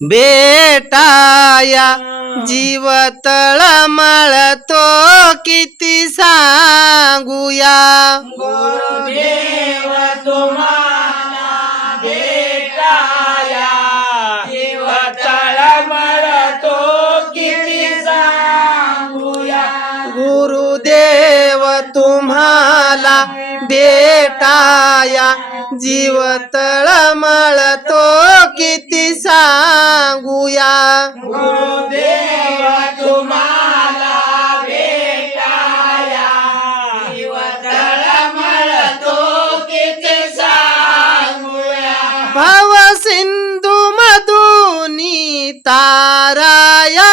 बेटाया जीव तळमळतो किती सांगूया गुरुदेव तुम्हाला भेटाया जीव तळमळतो किती सांगूया गुरुदेव तुम्हाला भेटाया जीव तळमळतो किती सांगूया गुरुदेव तुम्हाला भेटाया जीव तळमळतो किती सांगूया भव सिंधू मधुनी ताराया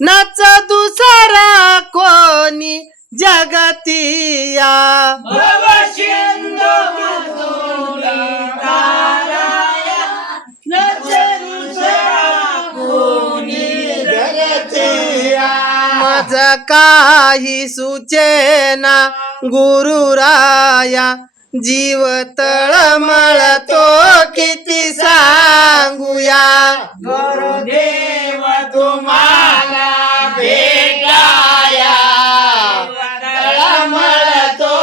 नच दुसरा कोणी जगतिया भव सिंधू मधुनी ताराया नच दुसरा कोणी जगतिया मज काही सुचेना गुरुराया जीव तळमळतो किती सांगूया गुरुदेव तुम्हाला भेटाया तळमळतो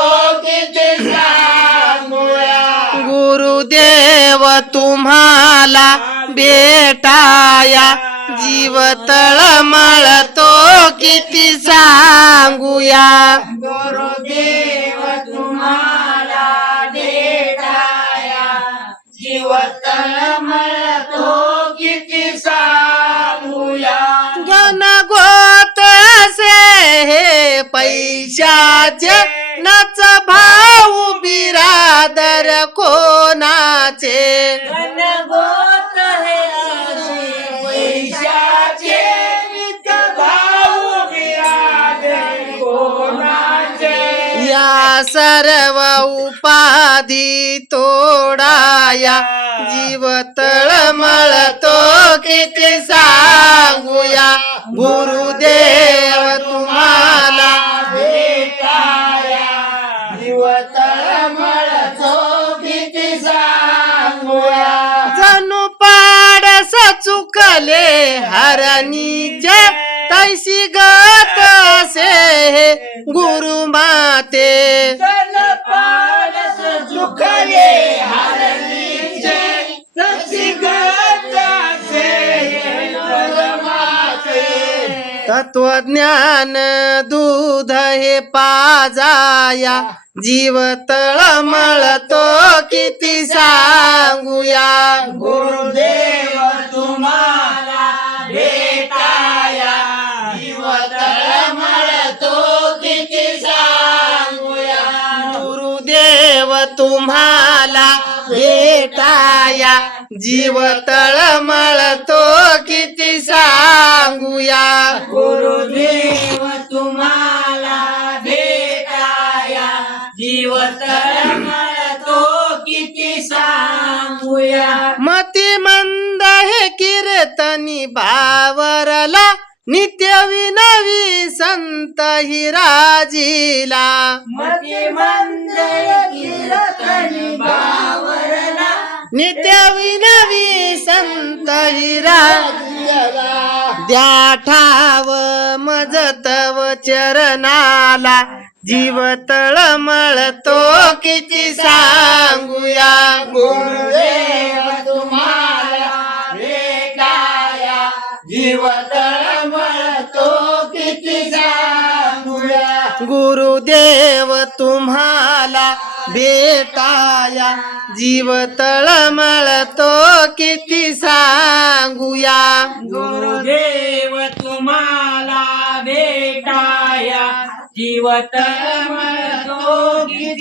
किती सांगूया गुरुदेव तुम्हाला भेटाया जीव तळमळतो किती सांगूया गुरुदेव तुम्हाला भेटाया जीव तळमळतो किती सांगूया गणगोत असे हे पैशाचे नच भाऊ बिरादर कोणाचे गणगोत हे असे पैशाचे नित्य भाऊ बिरादर कोणाचे या सर्व उपाधी तोडाया जीव तळमळतो किती सांगूया गुरुदेव तुम्हाला भेटाया जीव तळमळतो किती सांगूया जणू पाडस चुकले हरणीचे तैसी गत असे गुरु माते पाडस चुकले हरणीचे तशी गताचे परमाचे तत्वज्ञान दूध हे पाजाया जीव तळमळतो किती सांगूया गुरुदेव तुम्हाला भेटाया जीव तळमळतो किती सांगूया गुरुदेव तुम्हाला भेटाया जीव तळमळतो किती सांगूया गुरुदेव तुम्हाला भेटाया जीव तळमळतो किती सांगूया मती मंद हे कीर्तनी भावरला नित्य विनवी संत हिराजीला मती मंद कीर्तनी बावरला नित्य विनवी संत हिराजीला द्या ठाव मज तव चरणाला जीव तळमळतो किती सांगूया गुरुदेव तुम्हाला भेटाया जीव तळमळतो किती सांगूया गुरुदेव तुम्हाला भेटाया जीव तळमळतो किती सांगूया गुरुदेव तुम्हाला भेटाया जीव तळमळतो किती